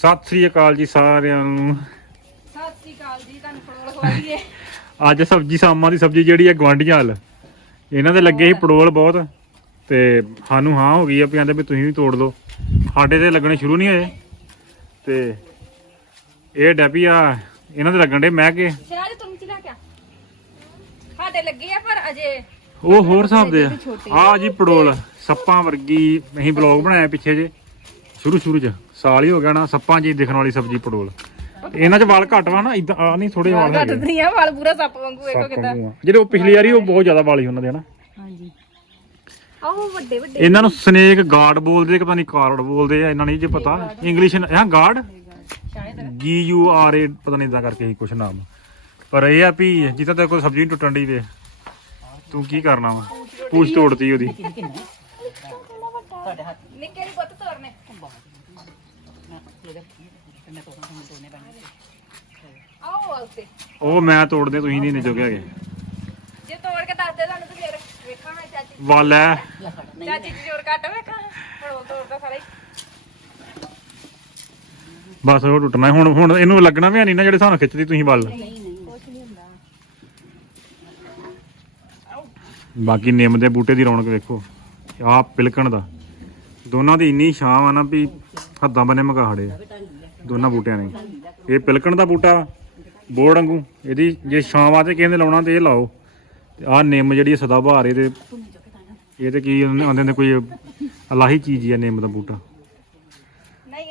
ਸਤਿ ਸ੍ਰੀ ਅਕਾਲ ਜੀ ਸਾਰਿਆਂ ਨੂੰ। ਸਤਿ ਸ੍ਰੀ ਅਕਾਲ ਜੀ ਤੁਹਾਨੂੰ ਪੜੋਲ ਖਵਾਈਏ। ਅੱਜ ਸਬਜੀ ਸਾਮਾਂ ਦੀ ਸਬਜੀ ਜਿਹੜੀ ਹੈ ਗਵਾਂਢੀਆਂ ਹਲ ਇਹਨਾਂ ਦੇ ਲੱਗੇ ਸੀ ਪੜੋਲ ਬਹੁਤ ਤੇ ਸਾਨੂੰ ਹਾਂ ਹੋ ਗਈ ਆ ਵੀ ਕਹਿੰਦੇ ਵੀ ਤੁਸੀਂ ਵੀ ਤੋੜ ਲਓ। ਸਾਡੇ ਤੇ ਲੱਗਣੇ ਸ਼ੁਰੂ ਨਹੀਂ ਹੋਏ। ਤੇ ਇਹ ਡੈਪੀ ਆ ਇਹਨਾਂ ਦੇ ਲੱਗਣ ਦੇ ਮੈਂ ਕਿ। ਸ਼ਾਇਦ ਤੁਮ ਚ ਲੈ ਕੇ ਆ। ਸਾਡੇ ਲੱਗੇ ਆ ਪਰ ਅਜੇ ਉਹ ਹੋਰ ਹਿਸਾਬ ਦੇ ਆ। ਆਹ ਜੀ ਪੜੋਲ ਸੱਪਾਂ ਵਰਗੀ ਅਸੀਂ ਬਲੌਗ ਬਣਾਇਆ ਪਿੱਛੇ ਜੇ। ਸ਼ੁਰੂ ਸ਼ੁਰੂ ਚ। ਸਾਲ ਹੀ ਹੋ ਗਿਆ ਨਾ ਸੱਪਾਂ ਜੀ ਦਿਖਣ ਵਾਲੀ ਸਬਜੀ ਪੜੋਲ ਇਹਨਾਂ ਚ ਵਾਲ ਘੱਟ ਵਾ ਨਾ ਇਦਾਂ ਆ ਨਹੀਂ ਥੋੜੇ ਵਾਲ ਘੱਟ ਹੈਗੇ ਨਹੀਂ ਆ ਵਾਲ ਪੂਰਾ ਸੱਪ ਵਾਂਗੂ ਵੇਖੋ ਸੱਪ ਕਿਦਾਂ। ਵਾਂਗੂ ਆ। ਜਿਹੜੇ ਉਹ ਪਿਛਲੀ ਵਾਰੀ ਉਹ ਬਹੁਤ ਜ਼ਿਆਦਾ ਵਾਲ ਉਹਨਾਂ ਦੇ ਹਨਾ? ਹਾਂਜੀ। ਆਹੋ ਵੱਡੇ ਵੱਡੇ। ਇਹਨਾਂ ਨੂੰ ਸਨੇਕ ਗਾਰਡ ਬੋਲਦੇ ਕਿ ਪਤਾ ਨਹੀਂ ਕਾਰਡ ਬੋਲਦੇ ਆ ਇਹਨਾਂ ਨਹੀਂ ਜੇ ਪਤਾ। ਇੰਗਲਿਸ਼ ਹਾਂ ਗਾਰਡ? ਜੀ ਯੂ ਆਰ ਏ ਪਤਾ ਨਹੀਂ ਇਦਾਂ ਕਰਕੇ ਹੀ ਕੁਛ ਨਾਮ। ਪਰ ਇਹ ਆ ਵੀ ਜਿੱਦਾਂ ਤੇਰੇ ਕੋਲ ਸਬਜ਼ੀ ਨੀ ਟੁੱਟਣ ਦੀ ਤੇ ਤੂੰ ਕੀ ਕਰਨਾ ਵਾ? ਪੂਛ ਤੋੜਤੀ ਉਹਦੀ। ਨਿੱਕੇ ਨੂੰ ਪੁੱਤ ਤੋਰਨੇ। ਆਓ ਆਉਤੇ ਉਹ ਮੈਂ ਤੋੜਦੇ ਤੁਸੀਂ ਨਹੀਂ ਨਿਜੋਗੇ ਹੈਗੇ। ਜੇ ਤੋੜ ਕੇ ਦੱਸ ਦੇ ਤੁਹਾਨੂੰ ਤੇ ਫਿਰ ਵੇਖਾਂਗੇ ਚਾਚੀ ਵਾਲ ਹੈ ਚਾਚੀ ਜੀ ਜੋਰ ਕੱਟ ਵੇਖਾਂ। ਪੜੋਲ ਤੋੜਦਾ ਸਾਰਾ ਹੀ। ਬਸ ਉਹ ਟੁੱਟਣਾ। ਹੁਣ ਹੁਣ ਇਹਨੂੰ ਲੱਗਣਾ ਵੀ ਨਹੀਂ ਨਾ ਜਿਹੜੇ ਸਾਨੂੰ ਖਿੱਚਦੀ ਤੁਸੀਂ ਵੱਲ। ਕੁਛ ਨਹੀਂ ਹੁੰਦਾ। ਬਾਕੀ ਨਿੰਮ ਦੇ ਬੂਟੇ ਦੀ ਰੌਣਕ ਵੇਖੋ। ਆਹ ਪਿਲਕਣ ਦਾ। ਦੋਨਾਂ ਦੀ ਇੰਨੀ ਛਾਂ ਆ ਨਾ ਵੀ ਹੱਦਾਂ ਬੰਨੇ ਆ। ਦੋਨਾਂ ਬੂਟਿਆਂ ਨੇ। ਇਹ ਪਿਲਕਣ ਦਾ ਬੂਟਾ ਬੋੜ ਵਾਂਗੂ। ਇਹਦੀ ਜੇ ਛਾਂ ਵਾਸਤੇ ਕਹਿੰਦੇ ਲਾਉਣਾ ਤੇ ਇਹ ਲਾਓ। ਤੇ ਆਹ ਨਿੰਮ ਜਿਹੜੀ ਸਦਾ ਬਹਾਰ ਇਹਦੇ। ਇਹ ਤੇ ਕੀ ਆਂਦੇ ਨੇ ਕੋਈ ਅਲਾਹੀ ਚੀਜ਼ ਹੀ ਆ ਨਿੰਮ ਦਾ ਬੂਟਾ।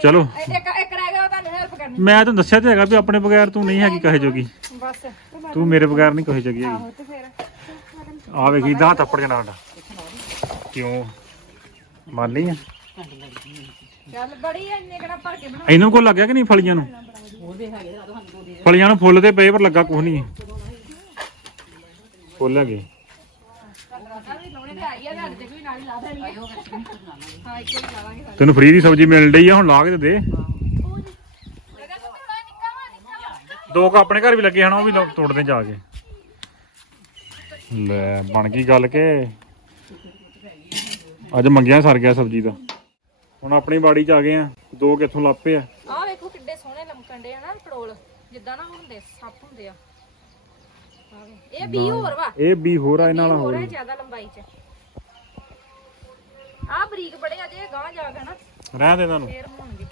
ਚਲੋ। ਤੁਹਾਨੂੰ ਮੈਂ ਤਾਂ ਦੱਸਿਆ ਤੇ ਹੈਗਾ ਵੀ ਆਪਣੇ ਬਗੈਰ ਤੂੰ ਨਹੀਂ ਹੈਗੀ ਕਹੇ ਜੋਗੀ। ਤੂੰ ਮੇਰੇ ਬਗੈਰ ਨਹੀਂ ਕਹੇ ਜੋਗੀ ਹੈਗੀ। ਤੇ ਆ ਵੇਖੀ ਦਾ ਥੱਪੜ ਜਣਾ ਸਾਡਾ ਕਿਉਂ? ਆ। ਚੱਲ ਬੜੀ ਇੰਨੇ ਕਿਹੜਾ ਭਰ ਕੇ ਬਣਾ ਇਹਨਾਂ ਕੋਲ ਲੱਗਿਆ ਕਿ ਨਹੀਂ ਫਲੀਆਂ ਨੂੰ? ਫਲੀਆਂ ਨੂੰ ਫੁੱਲ ਤੇ ਪਏ ਪਰ ਲੱਗਾ ਕੁਝ ਨਹੀਂ। ਫੁੱਲ ਹੈਗੇ। ਤੈਨੂੰ ਫ੍ਰੀ ਦੀ ਸਬਜ਼ੀ ਮਿਲ ਰਹੀ ਆ ਹੁਣ ਲਾ ਕੇ ਤੇ ਦੇ। ਦੋ ਕੁ ਆਪਣੇ ਘਰ ਵੀ ਲੱਗੇ ਹਨ ਉਹ ਵੀ ਤੋੜਦੇ ਜਾ ਕੇ। ਲੈ ਬਣ ਗਈ ਗੱਲ ਕਿ। ਅੱਜ ਮੰਗਿਆ ਸਰ ਗਿਆ ਸਬਜ਼ੀ ਦਾ। ਹੁਣ ਆਪਣੀ ਬਾੜੀ ਚ ਆ ਗਏ ਆ ਦੋ ਕਿੱਥੋਂ ਲੱਪੇ ਆ। ਆਹ ਵੇਖੋ ਕਿੱਡੇ ਸੋਹਣੇ ਲਮਕਣ ਦੇ ਆ ਨਾ ਪੜੋਲ ਜਿੱਦਾਂ ਨਾ ਉਹ ਹੁੰਦੇ ਸੱਪ ਹੁੰਦੇ ਆ। ਆਹ ਵੇ। ਇਹ ਵੀ ਹੋਰ ਵਾ। ਇਹ ਵੀ ਹੋਰ ਆ ਇਹਨਾਂ ਵੀਹ ਨਾਲ ਹੋਰ ਹੋਰ। ਹੈ ਜ਼ਿਆਦਾ ਲੰਬਾਈ ਚ। ਆਹ ਬਰੀਕ ਬੜੇ ਆ ਜੇ ਗਾਂ ਜਾ ਕੇ ਨਾ ਰਹਿਣ ਦੇ ਇਹਨਾਂ ਨੂੰ। ਫੇਰ ਹੋਣਗੇ।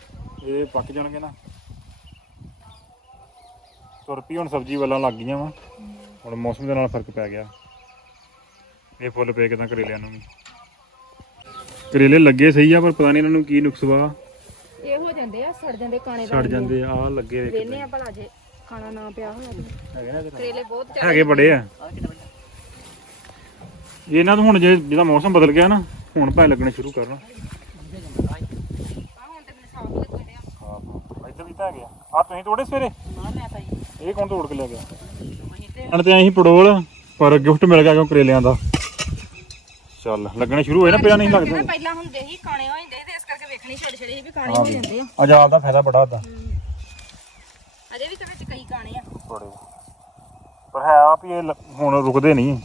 ਇਹ ਪੱਕ ਜਾਣਗੇ ਨਾ। ਤੁਰ ਪਈ ਹੁਣ ਸਬਜ਼ੀ ਵੱਲਾਂ ਲੱਗ ਗਈਆਂ ਵਾ। ਹੁਣ ਮੌਸਮ ਦੇ ਨਾਲ ਫ਼ਰਕ ਪੈ ਗਿਆ। ਇਹ ਫੁੱਲ ਪਏ ਕਿਦਾਂ ਕਰੇਲਿਆਂ ਨੂੰ ਵੀ। ਕਰੇਲੇ ਲੱਗੇ ਸਹੀ ਆ ਪਰ ਪਤਾ ਨਹੀਂ ਇਹਨਾਂ ਨੂੰ ਕੀ ਨੁਕਸ ਵਾ। ਇਹ ਹੋ ਜਾਂਦੇ ਆ ਸੜ ਜਾਂਦੇ ਕਾਣੇ ਛੱਡ ਜਾਂਦੇ ਆ ਆਹ ਲੱਗੇ ਵੇਖ ਵੇਨੇ ਆ ਭਲਾ ਜੇ ਖਾਣਾ ਨਾ ਪਿਆ ਹੋਇਆ ਤੇ। ਹੈਗੇ ਨਾ ਇਹਦੇ ਨਾਲ। ਕਰੇਲੇ ਬਹੁਤ ਜ਼ਿਆਦਾ ਹੈਗੇ ਬੜੇ ਆ। ਇਹਨਾਂ ਨੂੰ ਹੁਣ ਜੇ ਜਿਹਦਾ ਮੌਸਮ ਬਦਲ ਗਿਆ ਨਾ ਹੁਣ ਭਾਵੇਂ ਲੱਗਣੇ ਸ਼ੁਰੂ ਕਰਨ। ਆ ਹੁਣ ਤੇ ਮੈਨੂੰ ਸਾਫ਼ ਲੱਗਦੇ ਆ ਹਾਂ ਹਾਂ। ਇੱਧਰ ਵੀ ਤਾਂ ਹੈਗੇ ਆ। ਆਹ ਤੁਸੀਂ ਤੋੜੇ ਸਵੇਰੇ? ਇਹ ਕੌਣ ਤੋੜ ਕੇ ਲੈ ਗਿਆ? ਅਣ ਤੇ ਅਸੀਂ ਪੜੋਲ ਪਰ ਗਿਫਟ ਮਿਲ ਗਿਆ ਕਿਉਂ ਕਰੇਲਿਆਂ ਦਾ? ਚੱਲ ਲੱਗਣੇ ਸ਼ੁਰੂ ਹੋਏ ਨਾ ਪਿਆ ਨਹੀਂ ਲੱਗਦਾ। ਪਹਿਲਾਂ ਹੁੰਦੇ ਸੀ ਕਾਣੇ ਹੋ ਜਾਂਦੇ ਸੀ ਤੇ ਇਸ ਕਰਕੇ ਵੇਖਣੀ ਛੋਟੇ ਛੋਟੇ ਸੀ ਵੀ ਕਾਣੇ ਹੋ ਜਾਂਦੇ ਆ। ਅਜਾਬ ਦਾ ਫਾਇਦਾ ਬੜਾ ਹੁੰਦਾ ਅਜੇ ਵੀ ਤੇ ਵਿੱਚ ਕਈ ਕਾਣੇ ਆ। ਥੋੜੇ ਪਰ ਹੈ ਆ ਵੀ ਇਹ ਲ- ਹੁਣ ਰੁਕਦੇ ਨਹੀਂ।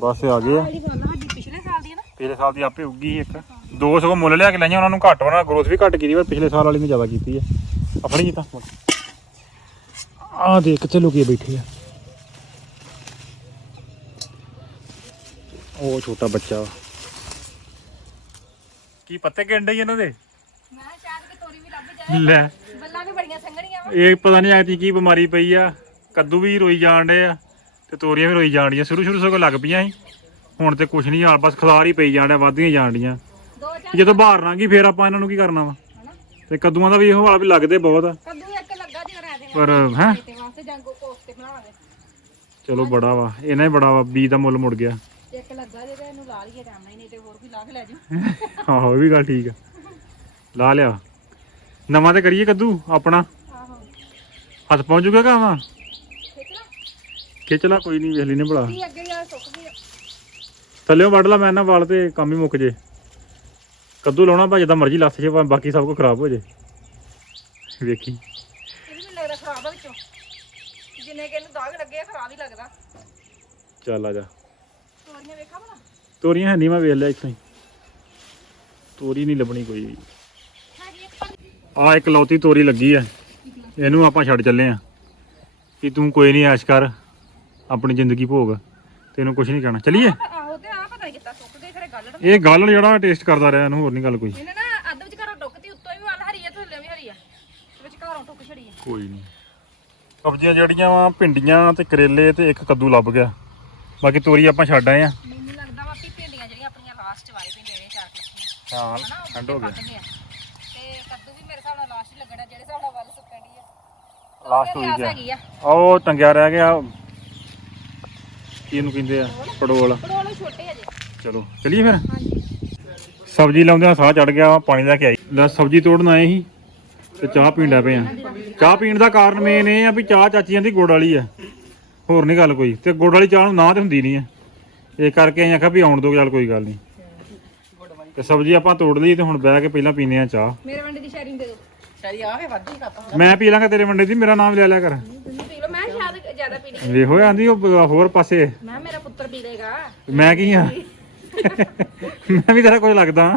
ਬਸ ਇਹ ਆ ਗਏ ਆ। ਵਾਲੀ ਗੱਲ ਸਾਡੀ ਪਿਛਲੇ ਸਾਲ ਦੀ ਆ ਨਾ। ਪਿਛਲੇ ਸਾਲ ਦੀ ਆਪੇ ਉੱਗੀ ਸੀ ਇੱਕ। ਦੋ ਸਗੋਂ ਮੁੱਲ ਲਿਆ ਕੇ ਲਾਈਆਂ ਉਹਨਾਂ ਨੂੰ ਘੱਟ ਉਹਨਾਂ ਗਰੋਥ ਵੀ ਘੱਟ ਕੀਤੀ ਪਰ ਪਿਛਲੇ ਸਾਲ ਵਾਲੀ ਨੇ ਜ਼ਿਆਦਾ ਕੀਤੀ ਹੈ। ਆਪਣੀ ਜੀ ਤਾਂ ਆ ਦੇਖ ਕਿੱਥੇ ਲੁਕੇ ਬੈਠੇ ਆ। ਉਹ ਛੋਟਾ ਬੱਚਾ। ਕੀ ਪੱਤੇ ਕਿੰਡੇ ਇਹਨਾਂ ਦੇ? ਮੈਂ ਸ਼ਾਇਦ ਕਿ ਤੋਰੀ ਵੀ ਲੱਭ ਲੈ। ਜਾਏ ਬੱਲਾਂ ਵੀ ਬੜੀਆਂ ਸੰਘਣੀਆਂ ਵਾ। ਇਹ ਪਤਾ ਨਹੀਂ ਆਤੀ ਕੀ ਬਿਮਾਰੀ ਪਈ ਆ। ਕੱਦੂ ਵੀ ਰੋਈ ਜਾਣ ਡੇ ਆ ਤੇ ਤੋਰੀਆਂ ਵੀ ਰੋਈ ਜਾਣ ਡੀਆਂ ਸ਼ੁਰੂ ਸ਼ੁਰੂ ਸਗੋਂ ਲੱਗ ਪਈਆਂ ਸੀ। ਹੁਣ ਤੇ ਕੁਛ ਨਹੀਂ ਹਾਲ ਬਸ ਖਲਾਰ ਹੀ ਪਈ ਜਾਣ ਡਿਆ ਵੱਧਦੀਆਂ ਜਾਣ ਡੀਆਂ ਦੋ ਚਾਰ ਜਦੋਂ ਬਾਹਰ ਲਾਂਗੀ ਫੇਰ ਆਪਾਂ ਇਹਨਾਂ ਨੂੰ ਕੀ ਕਰਨਾ ਵਾ? ਹਨਾ? ਤੇ ਕੱਦੂਆਂ ਦਾ ਵੀ ਇਹੋ ਹਾਲ ਵੀ ਲੱਗਦੇ ਬਹੁਤ ਆ। ਕੱਦੂ ਇੱਕ ਲੱਗਾ ਜਿਹੜਾ ਰਹਿ ਜਾਣਾ ਪਰ ਹੈ? ਤੇ ਵਾਸਤੇ ਜਾਂਗੋ ਕੋਫਤੇ ਬਣਾਵਾਂਗੇ। ਚਲੋ ਬੜਾ ਵਾ ਇਹਨਾਂ ਹੀ ਬੜਾ ਵਾ ਬੀ ਦਾ ਮੁੱਲ ਮੁੜ ਗਿਆ। ਇੱਕ ਲੱਗਾ ਜੇ ਤੇ ਇਹਨੂੰ ਲਾ ਲਈਏ ਟਾਈਮ ਨਾਲ ਹੀ, ਨਹੀਂ ਤੇ ਹੋਰ ਵੀ ਲਾ ਕੇ ਲੈ ਜੀ ਆਹੋ ਇਹ ਵੀ ਗੱਲ ਠੀਕ ਆ। ਲਾ ਲਿਆ। ਨਵਾਂ ਤੇ ਕਰੀਏ ਕੱਦੂ ਆਪਣਾ। ਆਹੋ। ਹੱਥ ਪਹੁੰਚ ਜੂਗਾ ਕਾਵਾ ਠੀਕ ਨਾ ਖਿੱਚ ਲਾ ਕੋਈ ਨਹੀਂ ਵੇਖ ਲਈ ਨੇ ਭਲਾ। ਕੀ ਅੱਗੇ ਯਾਰ ਸੁੱਕ ਗਈ ਆ। ਥੱਲਿਓ ਵੱਢ ਲਾ ਮੈਂ ਨਾ ਵਾਲ ਤੇ ਕੰਮ ਹੀ ਮੁੱਕ ਜੇ। ਕੱਦੂ ਲਾਉਣਾ ਭਾਵੇਂ ਜਿੱਦਾਂ ਮਰਜ਼ੀ ਲੱਥ ਜੇ ਭਾਵੇਂ ਬਾਕੀ ਸਭ ਕੁਝ ਖਰਾਬ ਹੋ ਜੇ। ਵੇਖੀ। ਇਹ ਵੀ ਮੈਨੂੰ ਲੱਗਦਾ ਖਰਾਬ ਆ ਵਿੱਚੋਂ। ਜਿੰਨੇ ਕਿ ਇਹਨੂੰ ਦਾਗ ਲੱਗੇ ਆ, ਖਰਾਬ ਹੀ ਲੱਗਦਾ। ਚੱਲ ਆ ਜਾ। ਤੋਰੀਆਂ ਹੈ ਨਹੀਂ ਮੈਂ ਵੇਖ ਲਿਆ ਇੱਥੋਂ ਹੀ। ਤੋਰੀ ਨਹੀਂ ਲੱਭਣੀ ਕੋਈ ਆ ਇੱਕ ਲੌਤੀ ਤੋਰੀ ਲੱਗੀ ਆ। ਇਹਨੂੰ ਆਪਾਂ ਛੱਡ ਚੱਲੇ ਆ। ਕਿ ਤੂੰ ਕੋਈ ਨਹੀਂ ਐਸ਼ ਕਰ ਆਪਣੀ ਜ਼ਿੰਦਗੀ ਭੋਗ। ਤੈਨੂੰ ਕੁਝ ਨਹੀਂ ਕਹਿਣਾ। ਚਲੀਏ? ਆਹੋ ਤੇ ਆ ਪਤਾ ਨੀ ਕਿੱਦਾਂ ਸੁੱਕ ਗਏ ਖਰੇ ਗੱਲ ਇਹ ਗੱਲ ਜਿਹੜਾ ਟੇਸਟ ਕਰਦਾ ਰਿਹਾ ਇਹਨੂੰ ਹੋਰ ਨਹੀਂ ਗੱਲ ਕੋਈ। ਇਹਨੇ ਨਾ ਅੱਧ ਵਿੱਚ ਘਰੋਂ ਡੁੱਕਤੀ ਉੱਤੋਂ ਵੀ ਵੱਲ ਹਰੀ ਆ ਥੱਲੇ ਵੀ ਹਰੀ ਆ। ਤੇ ਵਿੱਚ ਘਰੋਂ ਟੁੱਕ ਛੜੀ ਆ। ਕੋਈ ਨਹੀਂ ਸਬਜ਼ੀਆਂ ਜਿਹੜੀਆਂ ਵਾ ਭਿੰਡੀਆਂ ਤੇ ਕਰੇਲੇ ਤੇ ਇੱਕ ਕੱਦੂ ਲੱਭ ਗਿਆ। ਬਾਕੀ ਤੋਰੀ ਆਪਾਂ ਛੱਡ ਆਏ ਆ ਮੈਨੂੰ ਲੱਗਦਾ ਵਾ ਵੀ ਭੇਡੀਆਂ ਜਿਹੜੀਆਂ ਆਪਣੀਆਂ ਲਾਸਟ ਵਾਲੇ ਭੇਡੇ ਜਿਹੜੇ ਚਾਰ ਲੱਖੀਆਂ ਹਾਂ ਹਨਾ ਉਹ ਠੰਡ ਹੋ ਗਿਆ। ਤੇ ਕੱਦੂ ਵੀ ਮੇਰੇ ਹਿਸਾਬ ਨਾਲ ਲਾਸਟ ਹੀ ਲੱਗਣਾ ਜਿਹੜੇ ਹਿਸਾਬ ਨਾਲ ਵੱਲ ਸੁੱਕਣ ਦੀ ਆ। ਉਹਦੇ ਹੋਈ ਗਿਆ ਹੈਗੀ ਆ। ਉਹ ਟੰਗਿਆ ਰਹਿ ਗਿਆ। ਕੀ ਇਹਨੂੰ ਕਹਿੰਦੇ ਆ? ਪੜੋਲ। ਪੜੋਲੇ। ਛੋਟੇ ਅਜੇ ਚਲੋ ਚਲੀਏ ਫਿਰ? ਹਾਂਜੀ। ਸਬਜ਼ੀ ਲਾਉਂਦਿਆਂ ਸਾਹ ਚੜ ਗਿਆ ਪਾਣੀ ਲੈ ਕੇ ਆਈ। ਲੈ ਸਬਜ਼ੀ ਤੋੜਨ ਆਏ ਸੀ ਤੇ ਚਾਹ ਪੀਣ ਡੈ ਪਏ ਆ। ਚਾਹ ਪੀਣ ਦਾ ਕਾਰਨ ਮੇਨ ਇਹ ਆ ਵੀ ਚਾਹ ਚਾਚੀਆਂ ਦੀ ਗੁੜ ਵਾਲੀ ਆ। ਹੋਰ ਨਹੀਂ ਗੱਲ ਕੋਈ। ਤੇ ਗੁੜ ਵਾਲੀ ਚਾਹ ਨੂੰ ਨਾ ਤੇ ਹੁੰਦੀ ਨਹੀਂ ਆ। ਇਹ ਕਰਕੇ ਅਸੀਂ ਆਖਿਆ ਵੀ ਆਉਣ ਦੋ ਚੱਲ ਕੋਈ ਗੱਲ ਨਹੀਂ ਤੇ ਸਬਜ਼ੀ ਆਪਾਂ ਤੋੜ ਲਈ ਤੇ ਹੁਣ ਬਹਿ ਕੇ ਪਹਿਲਾਂ ਪੀਨੇ ਆ ਚਾਹ। ਮੇਰੇ ਵੰਡੇ ਦੀ ਸ਼ੈਰਿੰਗ ਦੇ ਦਿਓ। ਸ਼ਰੀ ਆਵੇ ਵਾਧੂ ਕੱਪ ਮੈਂ ਪੀ ਲਾਂਗਾ ਤੇਰੇ ਮੁੰਡੇ ਦੀ ਮੇਰਾ ਨਾਮ ਲੈ ਲਿਆ ਕਰ। ਪੀ ਲਓ ਮੈਂ ਸ਼ਾਇਦ ਜ਼ਿਆਦਾ ਪੀ ਲਈ ਵੇਖੋ ਆਂਦੀ ਉਹ ਬ- ਹੋਰ ਪਾਸੇ। ਮੈਂ ਮੇਰਾ ਪੁੱਤਰ ਪੀ ਲੇਗਾ ਮੈਂ ਕੀ ਆ? ਮੈਂ ਵੀ ਤੇਰਾ ਕੋਈ ਲੱਗਦਾ।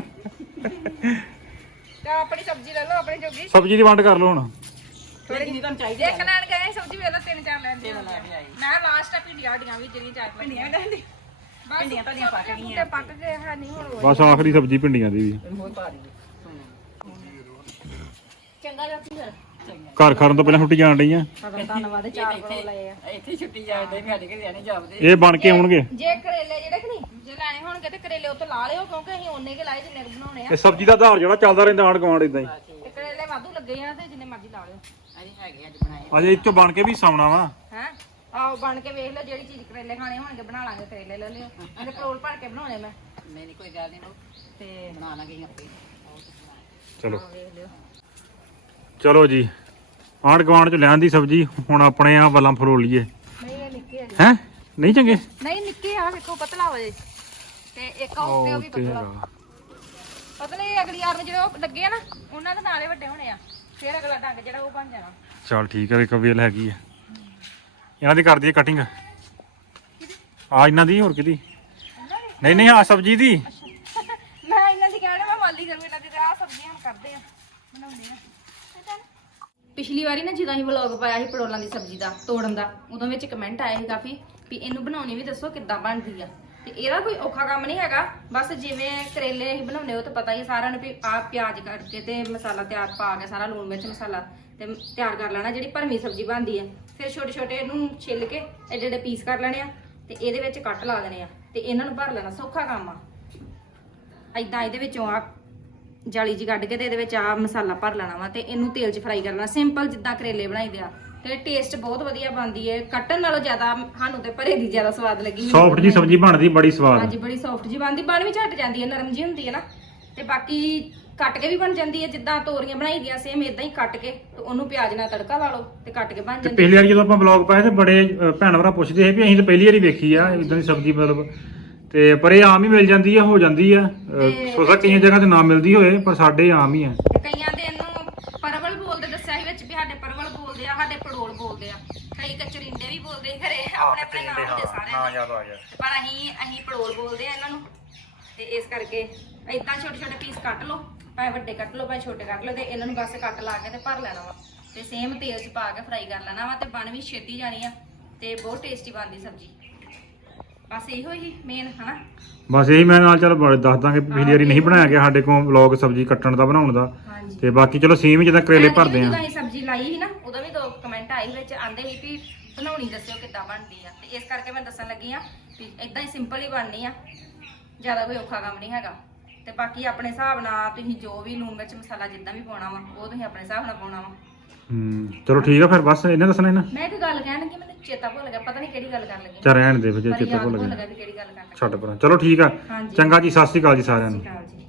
ਤੇ ਆਪਣੀ ਸਬਜ਼ੀ ਲੈ ਲਓ ਆਪਣੀ ਜੋਗੀ ਸਬਜ਼ੀ ਦੀ ਵੰਡ ਕਰ ਲਓ ਹੁਣ। ਥੋੜੀ ਜਿਹੀ ਤੁਹਾਨੂੰ ਚਾਹੀਦੀ ਦੇਖ ਲੈਣ ਗਏ ਸਬਜ਼ੀ ਵੇਲਾ ਤਿੰਨ ਚਾਰ ਲੈਂਦੇ ਹੁੰਦੇ ਆ। ਮੈਂ ਲਾਸਟ ਆ ਭਿੰਡੀਆਂ ਵੀ ਜਿਹੜੀਆਂ ਚਾਰ ਭਿੰਡੀਆਂ ਭਿੰਡੀਆਂ। ਭਿੰਡੀਆਂ ਤੁਹਾਡੀਆਂ ਪੱਕ ਗਈਆਂ ਤੇ ਪੱਕ ਗਏ ਹੈ ਨਹੀਂ ਹੁਣ ਬਸ ਆਖਰੀ ਸਬਜ਼ੀ ਭਿੰਡੀਆਂ ਦੀ ਵੀ। ਚੰਗਾ ਫਿਰ। ਘਰ ਖੜਨ ਤੋਂ ਪਹਿਲਾਂ ਛੁੱਟੀ ਜਾਣ ਡਈਆਂ। ਸਾਡਾ ਧੰਨਵਾਦ ਚਾਰ ਕਰੋ ਲਏ ਆ। ਇੱਥੇ ਛੁੱਟੀ ਜਾਣਦੇ ਸਾਡੇ ਘਰੇ ਆਣੇ ਜਾਵਦੇ ਇਹ ਬਣ ਕੇ ਆਉਣਗੇ। ਜੇ ਕਰੇਲੇ ਜਿਹੜੇ ਕਿ ਨਹੀਂ ਜੇ ਲੈਣੇ ਹੋਣਗੇ ਤੇ ਕਰੇਲੇ ਉੱਤੇ ਲਾ ਲਿਓ ਕਿਉਂਕਿ ਅਸੀਂ ਉਹਨੇ ਕੇ ਲਾਏ ਜਿੰਨੇ ਕੁ ਬਣਾਉਣੇ ਆ। ਤੇ ਸਬਜ਼ੀ ਦਾ ਆਧਾਰ ਜਿਹੜਾ ਚੱਲਦਾ ਰਹਿੰਦਾ ਆਂਢ ਗੁਆਂਢ ਇਦਾਂ ਹੀ। ਤੇ ਕਰੇਲੇ ਵਾਧੂ ਲੱਗੇ ਆ ਤੇ ਜਿੰਨੇ ਮਰਜ਼ੀ ਲਾ ਲਿਓ। ਅਰੇ ਹੈਗੇ ਅੱਜ ਬਣਾਏ। ਅਜੇ ਇੱਥੋਂ ਬਣ ਕੇ ਵੀ ਸਾਉਣਾ ਵਾ। ਹੈ? ਆਓ ਬਣ ਕੇ ਵੇਖ ਲਓ ਜਿਹੜੀ ਚੀਜ਼ ਕਰੇਲੇ ਖਾਣੇ ਹੋਣਗੇ ਬਣਾ ਲਾਂਗੇ ਕਰੇਲੇ ਲੈ ਲਿਓ। ਇਹਦੇ ਪਰੋਲ ਭਰ ਕੇ ਬਣਾਉਣੇ ਮੈਂ। ਮੈਂ ਨਹੀਂ ਕੋਈ ਗੱਲ ਨਹੀਂ ਤੇ ਬਣਾ ਲਾਂਗੇ ਆਪੇ। ਚਲੋ। ਆਹ ਵੇਖ ਲਿਓ। ਚਲੋ ਜੀ ਆਂਢ ਗੁਆਂਢ ਚ ਲੈਣ ਦੀ ਸਬਜ਼ੀ ਹੁਣ ਆਪਣੇ ਆ ਵੱਲਾਂ ਫਰੋਲੀਏ ਨਹੀਂ ਇਹ ਨਿੱਕੇ ਆ ਜੀ। ਹੈ? ਨਹੀਂ ਚੰਗੇ? ਨਹੀਂ ਨਿੱਕੇ ਆ ਵੇਖੋ ਪਤਲਾ ਹੋਏ। ਤੇ ਇੱਕ ਆ ਉੱਤੇ ਉਹ ਵੀ ਪਤਲਾ। ਪਤਲੇ ਅਗਲੀ ਯਾਰ ਨੂੰ ਜਦੋਂ ਲੱਗੇ ਆ ਨਾ ਉਹਨਾਂ ਦੇ ਨਾਲੇ ਵੱਡੇ ਹੋਣੇ ਆ। ਫਿਰ ਅਗਲਾ ਡੰਗ ਜਿਹੜਾ ਉਹ ਬਣ ਜਾਣਾ। ਚੱਲ ਠੀਕ ਹੈ ਇੱਕ ਵੇਲ ਹੈਗੀ ਆ। ਇਹਨਾਂ ਦੀ ਕਰਦੀ ਹੈ ਕਟਿੰਗ ਆ ਇਹਨਾਂ ਦੀ ਹੋਰ ਕਿਹਦੀ? ਨਹੀਂ ਨਹੀਂ ਆ ਸਬਜ਼ੀ ਦੀ। ਮੈਂ ਇਹਨਾਂ ਦੀ ਕਹਿਣਾ ਮੈਂ ਮਾਲੀ ਕਰੂ ਇਹਨਾਂ ਦੀ ਤੇ ਆਹ ਸਬਜ਼ੀਆਂ ਹੁਣ ਕਰਦੇ ਆ ਬਣਾਉਂਦੇ ਆ। ਪਿਛਲੀ ਵਾਰੀ ਨਾ ਜਦੋਂ ਅਸੀਂ ਵਲੌਗ ਪਾਇਆ ਸੀ ਪੜੋਲਾਂ ਦੀ ਸਬਜ਼ੀ ਦਾ ਤੋੜਨ ਦਾ ਉਦੋਂ ਵਿੱਚ ਕਮੈਂਟ ਆਏ ਸੀ ਕਾਫੀ ਵੀ ਇਹਨੂੰ ਬਣਾਉਣੀ ਵੀ ਦੱਸੋ ਕਿੱਦਾਂ ਬਣਦੀ ਆ। ਤੇ ਇਹਦਾ ਕੋਈ ਔਖਾ ਕੰਮ ਨਹੀਂ ਹੈਗਾ। ਬਸ ਜਿਵੇਂ ਕਰੇਲੇ ਅਸੀਂ ਬਣਾਉਂਦੇ, ਉਹ ਤਾਂ ਪਤਾ ਹੀ ਆ ਸਾਰਿਆਂ ਨੂੰ ਵੀ ਆ ਪਿਆਜ਼ ਕਰਕੇ ਤੇ ਮਸਾਲਾ ਤਿਆਰ ਪਾ ਕੇ ਸਾਰਾ ਲੂਣ ਮਿਰਚ ਮਸਾਲਾ ਤੇ ਤਿਆਰ ਕਰ ਲੈਣਾ, ਜਿਹੜੀ ਭਰਮੀ ਸਬਜ਼ੀ ਬਣਦੀ ਹੈ ਫਿਰ ਛੋਟੇ ਛੋਟੇ ਇਹਨੂੰ ਛਿੱਲ ਕੇ ਐਡੇ ਐਡੇ ਪੀਸ ਕਰ ਲੈਣੇ ਆ ਤੇ ਇਹਦੇ ਵਿੱਚ ਕੱਟ ਲਾ ਦੇਣੇ ਆ ਤੇ ਇਹਨਾਂ ਨੂੰ ਭਰ ਲੈਣਾ, ਸੌਖਾ ਕੰਮ ਆ। ਐਦਾਂ ਇਹਦੇ ਵਿੱਚੋਂ ਆ ਜਾਲੀ ਜੀ ਕੱਢ ਕੇ ਤੇ ਇਹਦੇ ਵਿੱਚ ਆ ਮਸਾਲਾ ਭਰ ਲੈਣਾ ਵਾ ਤੇ ਇਹਨੂੰ ਤੇਲ 'ਚ ਫਰਾਈ ਕਰਨਾ। ਸਿੰਪਲ ਜਿੱਦਾਂ ਕਰੇਲੇ ਬਣਾਈਦੇ ਆ। ਤੇ ਟੇਸਟ ਬਹੁਤ ਵਧੀਆ ਬਣਦੀ ਹੈ ਕੱਟਣ ਨਾਲੋਂ ਜ਼ਿਆਦਾ ਸਾਨੂੰ ਤੇ ਭਰੇ ਦੀ ਜ਼ਿਆਦਾ ਸਵਾਦ ਲੱਗੀ ਸੌਫਟ ਜੀ ਸਬਜ਼ੀ ਬਣਦੀ ਬੜੀ ਸਵਾਦ। ਹਾਂਜੀ ਬੜੀ ਸੌਫਟ ਜੀ ਬਣਦੀ। ਬਣ ਵੀ ਝੱਟ ਜਾਂਦੀ ਹੈ ਨਰਮ ਜੀ ਹੁੰਦੀ ਹੈ ਨਾ। ਤੇ ਬਾਕੀ ਕੱਟ ਕੇ ਵੀ ਬਣ ਜਾਂਦੀ ਹੈ ਜਿੱਦਾਂ ਤੋਰੀਆਂ ਬਣਾਈ ਦੀਆਂ ਸੇਮ ਇਦਾਂ ਹੀ ਕੱਟ ਕੇ ਤੇ ਉਹਨੂੰ ਪਿਆਜ਼ ਨਾਲ ਤੜਕਾ ਲਾ ਲਓ ਤੇ ਕੱਟ ਕੇ ਬਣ ਤੇ ਜਾਂਦੀ ਪਹਿਲੀ ਵਾਰੀ ਜਦੋਂ ਆਪਾਂ ਬਲੌਗ ਪਾਏ ਤੇ ਬੜੇ ਅ, ਭੈਣ ਭਰਾ ਪੁੱਛਦੇ ਸੀ ਵੀ ਅਸੀਂ ਤਾਂ ਪਹਿਲੀ ਵਾਰੀ ਵੇਖੀ ਆ ਇਦਾਂ ਦੀ ਸਬਜ਼ੀ ਮਤਲਬ। ਤੇ ਪਰ ਇਹ ਆਮ ਹੀ ਮਿਲ ਜਾਂਦੀ ਆ ਹੋ ਜਾਂਦੀ ਆ। ਸੋ ਸਕਦਾ ਕਈਆਂ ਜਗ੍ਹਾ ਤੇ ਨਾ ਮਿਲਦੀ ਹੋਏ ਪਰ ਸਾਡੇ ਆਮ ਹੀ ਆ। ਤੇ ਕਈਆਂ ਦੇ ਇਹਨੂੰ ਪਰਵਲ ਬੋਲਦੇ ਦੱਸਿਆ ਸੀ ਵਿੱਚ ਵੀ ਸਾਡੇ ਪਰਵਲ ਬੋਲਦੇ ਆ ਸਾਡੇ ਪੜੋਲ ਬੋਲਦੇ ਆ ਕਈ ਕਚਰਿੰਦੇ ਵੀ ਬੋਲਦੇ ਘਰੇ ਆਪਣੇ ਆਪਣੇ ਨਾਮ ਹੁੰਦੇ ਸਾਰਿਆਂ ਦੇ ਯਾਦ ਆ ਗਿਆ। ਪਰ ਅਸੀਂ ਅਸੀਂ ਪੜੋਲ ਬੋਲਦੇ ਆ ਇਹਨਾਂ ਨੂੰ। ਤੇ ਇਸ ਕਰਕੇ ਇਦਾਂ ਛੋਟੇ ਛੋਟੇ ਪੀਸ ਕੱਟ ਲਓ ਭਾਵੇਂ ਵੱਡੇ ਕੱਟ ਲਓ ਭਾਵੇਂ ਛੋਟੇ ਕੱਟ ਲਓ ਤੇ ਇਹਨਾਂ ਨੂੰ ਬਸ ਕੱਟ ਲਾ ਕੇ ਤੇ ਭਰ ਲੈਣਾ ਵਾ। ਤੇ ਸੇਮ ਤੇਲ 'ਚ ਪਾ ਕੇ ਫਰਾਈ ਕਰ ਲੈਣਾ ਵਾ ਤੇ ਬਣ ਵੀ ਛੇਤੀ ਜਾਣੀ ਆ ਤੇ ਬਹੁਤ ਟੇਸਟੀ ਬਣਦੀ ਸਬਜ਼ੀ। ਬਸ ਇਹੋ ਹੀ ਮੇਨ ਹਨਾ? ਬਸ ਇਹੀ ਮੈਂ ਨਾਲ ਚੱਲ ਬੜੇ ਦੱਸ ਦਾਂਗੇ ਪਿਛਲੀ ਵਾਰੀ ਨਹੀਂ ਬਣਾਇਆ ਗਿਆ ਸਾਡੇ ਕੋਲ ਵਲੌਗ ਸਬਜ਼ੀ ਕੱਟਣ ਦਾ ਬਣਾਉਣ ਦਾ। ਹਾਂਜੀ। ਤੇ ਬਾਕੀ ਚਲੋ ਸੇਮ ਹੀ ਜਿੱਦਾਂ ਕਰੇਲੇ ਭਰਦੇ ਆ। ਜਦੋਂ ਅਸੀਂ ਸਬਜ਼ੀ ਲਾਈ ਸੀ ਨਾ ਕਮੈਂਟ ਆਏ ਵਿੱਚ ਆਂਦੇ ਸੀ ਵੀ ਬਣਾਉਣੀ ਦੱਸਿਓ ਕਿੱਦਾਂ ਬਣਦੀ ਆ। ਤੇ ਇਸ ਕਰਕੇ ਮੈਂ ਦੱਸਣ ਲੱਗੀ ਆ ਵੀ ਇਦਾਂ ਹੀ ਸਿੰਪਲ ਹੀ ਬਣਨੀ ਆ ਜ਼ਿਆਦਾ ਕੋਈ ਔਖਾ ਕੰਮ ਨਹੀਂ ਹੈਗਾ। ਤੇ ਬਾਕੀ ਆਪਣੇ ਹਿਸਾਬ ਨਾਲ ਤੁਸੀਂ ਜੋ ਵੀ ਲੂਣ ਮਿਰਚ ਮਸਾਲਾ ਜਿੱਦਾਂ ਵੀ ਪਾਉਣਾ ਵਾ ਉਹ ਤੁਸੀਂ ਆਪਣੇ ਹਿਸਾਬ ਨਾਲ ਪਾਉਣਾ ਵਾ। ਹੂੰ ਚਲੋ ਠੀਕ ਆ ਫਿਰ ਬਸ ਇਹਨੇ ਦੱਸਣਾ ਇਹਨਾਂ? ਮੈਂ ਇੱਕ ਗੱਲ ਕਹਿਣ ਲੱਗੀ ਮੈਨੂੰ ਚੇਤਾ ਭੁੱਲ ਗਿਆ ਪਤਾ ਨਹੀਂ ਕਿਹੜੀ ਗੱਲ ਕਰਨ ਲੱਗੀ। ਚਾ ਰਹਿਣ ਦੇ ਫਿਰ ਜੇ ਪਰ ਚੇਤਾ ਯਾਦ ਭੁੱਲ ਭੁੱਲ ਗਿਆ ਗਿਆ ਵੀ ਕਿਹੜੀ ਗੱਲ ਕਰਨ ਲੱਗੀ। ਛੱਡ ਪਰਾਂ। ਚਲੋ ਠੀਕ ਆ। ਹਾਂਜੀ। ਚੰਗਾ ਜੀ ਸਤਿ ਸ਼੍ਰੀ ਅਕਾਲ ਜੀ ਸਾਰਿਆਂ ਨੂੰ। ਸਤਿ ਸ਼੍ਰੀ ਅਕਾਲ ਜੀ।